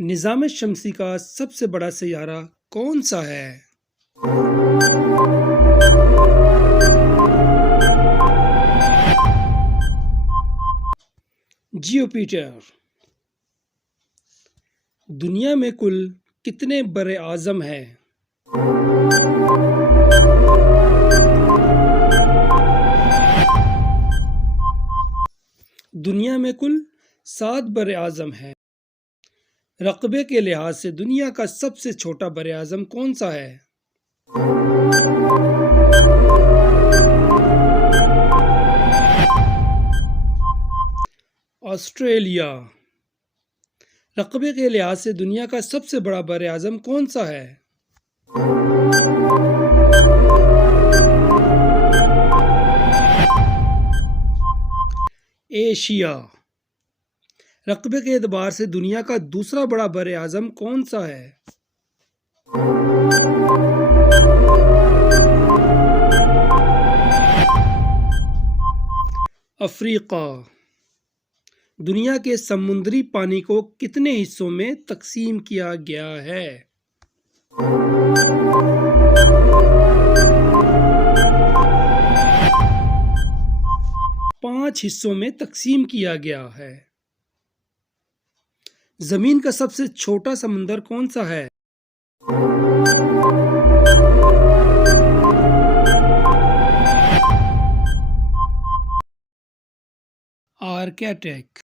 निज़ाम शम्सी का सबसे बड़ा सैयारा कौन सा है? जुपिटर। दुनिया में कुल कितने बड़े आज़म हैं? दुनिया में कुल 7 बड़े आज़म हैं। रकबे के लिहाज से दुनिया का सबसे छोटा बड़े आज़म कौन सा है? ऑस्ट्रेलिया। रकबे के लिहाज से दुनिया का सबसे बड़ा बड़े आज़म कौन सा है? एशिया। रकबे के एतबार से दुनिया का दूसरा बड़ा बड़े आज़म कौन सा है? अफ्रीका। दुनिया के समुद्री पानी को कितने हिस्सों में तकसीम किया गया है? 5 हिस्सों में तकसीम किया गया है। जमीन का सबसे छोटा समंदर कौन सा है? आर्कटिक।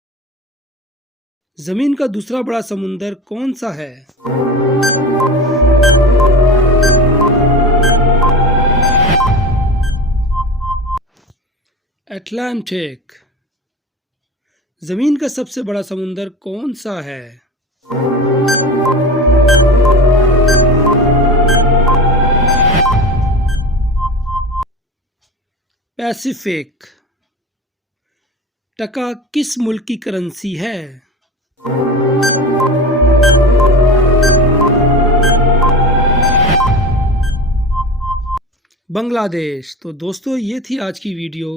जमीन का दूसरा बड़ा समुंदर कौन सा है? अटलांटिक। जमीन का सबसे बड़ा समुंदर कौन सा है? पैसिफिक। टका किस मुल्क की करेंसी है? बांग्लादेश। तो दोस्तों, ये थी आज की वीडियो।